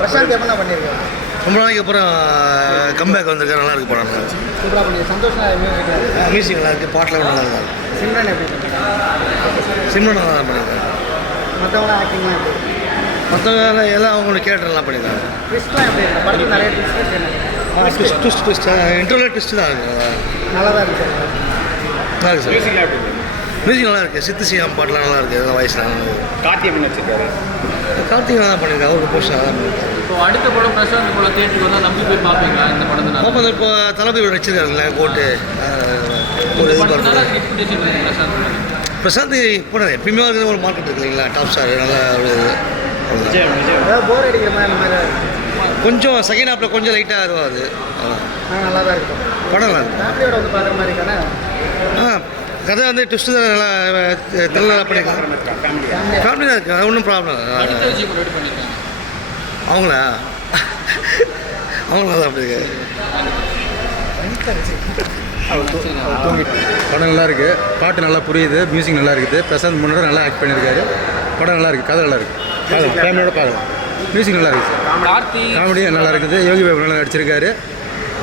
பிரசாந்த் எப்போ பண்ணியிருக்காரு? ரொம்ப நாளைக்கு அப்புறம் கம்பேக் வந்திருக்காரு. நல்லா இருக்கு படம். சூப்பராக பண்ணி சந்தோஷம் மியூசிக் நல்லா இருக்குது, பாட்டில் நல்லா இருக்கு. சிம்ரன் எப்படி சிம்ரன் நல்லா பண்ணியிருக்காரு. மற்றவங்களாம் ஆக்டிங்லாம் எப்படி? மற்றவங்க எல்லாம் அவங்களுக்கு கேரக்டர் நல்லா பண்ணியிருக்காங்க. ட்விஸ்ட்லாம் எப்படி இருக்கு? படத்தில் நிறைய ட்விஸ்ட் இன்டர்வியூ ட்விஸ்ட் தான் இருக்குது. நல்லா தான் இருக்கு. நல்லா இருக்குது சார். மியூசிக் நல்லா இருக்குது. சித்து சியாம் பாட்டெலாம் நல்லா இருக்குது. எல்லாம் வயசு நல்லா இருக்குது. கார்த்திகை வச்சுருக்காரு. கார்த்திகை நல்லா பண்ணியிருக்காரு. அவருக்கு போஸ்ட் நல்லா பண்ணியிருக்காரு. இப்போ அடுத்த படம் பிரசாந்த் படம் தேட்டருக்கு வந்தால் நம்பி போய் பார்ப்பீங்களா இந்த படத்தை? அப்போ இப்போ தளபதி வச்சிருக்காருல்ல கோட்டு ஒரு பிரசாந்த் இப்போ எப்பயுமே இருக்கிற ஒரு மார்க்கெட் இருக்கு இல்லைங்களா? டாப் ஸ்டார் நல்லா போர் அடிக்கிற மாதிரி அந்த மாதிரி கொஞ்சம் செகண்ட் ஹாஃபில் கொஞ்சம் லைட்டாக வருவாது. நல்லா தான் இருக்கும். படம் நல்லா இருக்கும். ஃபேமிலியோட வந்து பார்க்குற மாதிரி இருக்கானே. கதை வந்து ட்விஸ்ட்டு தான் நல்லா நல்லா பண்ணியிருக்காங்க. ஃபேமிலி தான் இருக்குது. அது ஒன்றும் ப்ராப்ளம் அவங்களா அவங்க நல்லா பண்ணியிருக்காரு. படம் நல்லா இருக்குது. பாட்டு நல்லா புரியுது. மியூசிக் நல்லா இருக்குது. பிரசாந்த் முன்னாடி நல்லா ஆக்ட் பண்ணியிருக்காரு. படம் நல்லா இருக்குது. கதை நல்லா இருக்குது. ஃபேமிலியோட பார்க்கலாம். மியூசிக் நல்லா இருக்குது. காமெடி நல்லா இருக்குது. யோகி பாபு நல்லா நடிச்சிருக்காரு.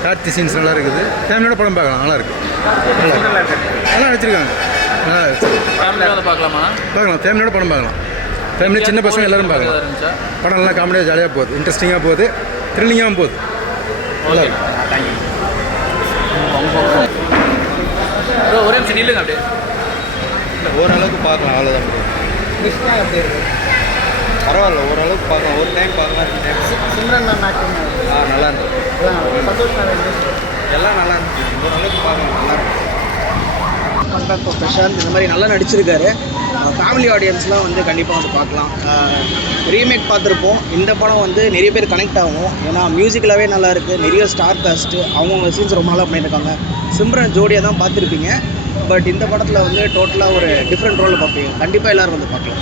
கார்த்தி சீன்ஸ் நல்லா இருக்குது. ஃபேமிலியோட படம் பார்க்கலாம். நல்லா இருக்குது. நல்லா நடிச்சிருக்காங்க. நல்லா பார்க்கலாமா? பார்க்கலாம். ஃபேமிலியோட படம் பார்க்கலாம். ஃபேமிலி சின்ன பசங்க எல்லோரும் பார்க்கலாம். படம் நல்லா காமெடியாக ஜாலியாக போகுது. இன்ட்ரெஸ்டிங்காக போகுது. த்ரில்லிங்காகவும் போகுது. நல்லா இருக்கு. ஒரே நிமிஷம் நில்லுங்க அப்படியே. ஓரளவுக்கு பார்க்கலாம். அவ்வளோதான். ட்விஸ்ட்லாம் எப்படி இருக்கு? பரவாயில்ல, ஓரளவுக்கு பார்க்கலாம். ஒரு டைம் பார்க்கலாம். சிம்ரன் மேம் ஆக்டிங் நல்லா இருந்துச்சு. சந்தோஷம் எல்லாம் நல்லா இருந்துச்சு. ஓரளவுக்கு பார்க்கலாம். நல்லா இருக்கு. பண்ணுறாங்க. பிரசாந்த் இந்த மாதிரி நல்லா நடிச்சிருக்காரு. ஃபேமிலி ஆடியன்ஸ்லாம் வந்து கண்டிப்பாக வந்து பார்க்கலாம். ரீமேக் பார்த்துருப்போம். இந்த படம் வந்து நிறைய பேர் கனெக்ட் ஆகும். ஏன்னா மியூசிக்கலாகவே நல்லா இருக்குது. நிறைய ஸ்டார் காஸ்ட்டு அவங்கவுங்க சீன்ஸ் ரொம்ப நல்லா பண்ணியிருக்காங்க. சிம்ரன் ஜோடியாக தான் பார்த்துருப்பீங்க. பட் இந்த படத்தில் வந்து டோட்டலாக ஒரு டிஃப்ரெண்ட் ரோலில் பார்ப்பீங்க. கண்டிப்பாக எல்லோரும் வந்து பார்க்கலாம்.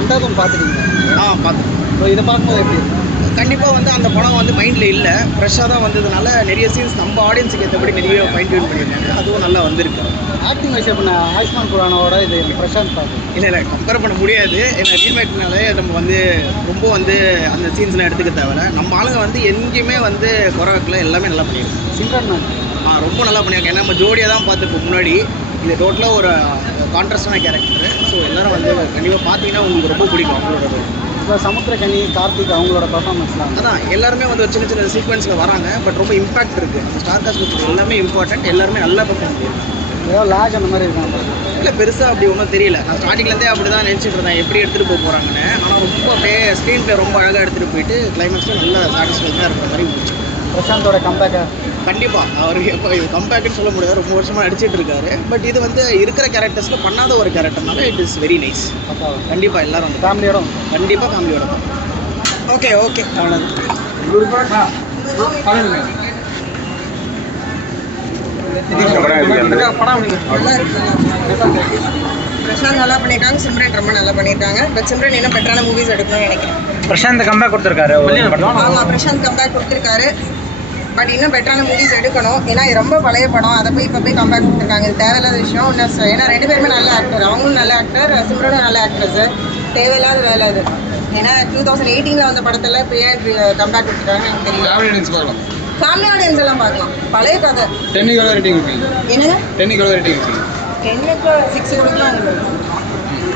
அண்டாதும் பார்த்துட்டீங்க? பார்த்துருக்கேன். ஸோ இதை பார்க்கும்போது எப்படி இருக்கும்? கண்டிப்பாக வந்து அந்த படம் வந்து மைண்டில் இல்லை. ஃப்ரெஷ்ஷாக தான் வந்ததுனால நிறைய சீன்ஸ் நம்ம ஆடியன்ஸுக்கு ஏற்றபடி நிறைய ஃபைன் டியூன் பண்ணியிருக்காங்க. அதுவும் நல்லா வந்திருக்கு. ஆக்டிங் வைஸ் பண்ண ஆயுஷ்மான் குரானோட இது பிரசாந்த் பார்க்க இல்லை கம்பேர் பண்ண முடியாது. ஏன்னா ரீமேக்னாலே நம்ம வந்து ரொம்ப வந்து அந்த சீன்ஸ்லாம் எடுத்துக்க தேவையில்ல. நம்ம ஆளுங்க வந்து எங்கேயுமே வந்து குறை வைக்கல. எல்லாமே நல்லா பண்ணியிருக்கோம். சிம்ரன் ரொம்ப நல்லா பண்ணியிருக்கேன். ஏன்னா நம்ம ஜோடியாக தான் பார்த்துருப்போம் முன்னாடி. இது டோட்டலாக ஒரு கான்ட்ராஸ்டான கேரக்டர். ஸோ எல்லோரும் வந்து கண்டிப்பாக பார்த்தீங்கன்னா உங்களுக்கு ரொம்ப பிடிக்கும் அவங்களோட. இப்போ சமுத்திரக்கனி, கார்த்திக் அவங்களோட பர்ஃபார்மன்ஸ்லாம் அதான் எல்லாருமே வந்து ஒரு சின்ன சின்ன சீக்வன்ஸில் வராங்க. பட் ரொம்ப இம்பாக்ட் இருக்குது. அந்த ஸ்டார் காஸ்ட் எல்லாமே இம்பார்ட்டன்ட். எல்லாருமே நல்லா பர்ஃபார்ம் பண்ணியிருக்காங்க. ஏதோ லாஜ் அந்த மாதிரி இருக்காங்க. இல்லை பெருசாக அப்படி ஒன்றும் தெரியல. நான் ஸ்டார்டிங்லேருந்தே அப்படி தான் நினச்சிட்டு இருந்தேன் எப்படி எடுத்துகிட்டு போக போகிறாங்கன்னு. ஆனால் ரொம்ப அப்படியே ஸ்க்ரீன் ப்ளே ரொம்ப அழகாக எடுத்துகிட்டு போயிட்டு கிளைமேக்ஸில் நல்லா சாட்டிஸ்ஃபைடாக இருக்கிற மாதிரி இருந்துச்சு. பிரசாந்தோட கம்பேக்கை கண்டிப்பாக அவருக்கு எப்போ இது கம்பேக்குன்னு சொல்ல முடியாது. ரொம்ப வருஷமாக நடிச்சிட்டு இருக்காரு. பட் இது வந்து இருக்கிற கேரக்டர்ஸில் பண்ணாத ஒரு கேரக்டர்னால இட் இஸ் வெரி நைஸ். கண்டிப்பாக எல்லோரும் வந்து ஃபேமிலியோட கண்டிப்பாக ஃபேமிலியோட தான். ஓகே பிரசாந்த் நல்லா பண்ணியிருக்காங்க. சிம்ரன் ரொம்ப நல்லா பண்ணியிருக்காங்க. பட் சிம்ரன் இன்னும் பெட்டரான மூவிஸ் எடுக்கணும்னு நினைக்கிறேன். பிரசாந்த் கம்பேக் கொடுத்துருக்காரு. ஆமாம், பிரசாந்த் கம்பேக் கொடுத்துருக்காரு. பட் இன்னும் பெட்டரான மூவிஸ் எடுக்கணும். ஏன்னா இது ரொம்ப பழைய படம். அதை போய் இப்போ போய் கம்பேக் கொடுத்துருக்காங்க. இது தேவையில்லாத விஷயம். ஏன்னா 2 பேருமே நல்ல ஆக்டர். அவங்களும் நல்ல ஆக்டர், சிம்ரனும் நல்ல ஆக்ட்ரஸ். தேவையில்லாத வேலை அது. ஏன்னா 2018 வந்த படத்தில் இப்போ ஏன் கம்பேக் கொடுத்துருக்காங்க எனக்கு தெரியல. ஃபேமிலி ஆடியன்ஸ் எல்லாம் பார்க்கலாம். பழைய கதை. என்னங்க 10க்கு 6 கொடுக்கலாம்.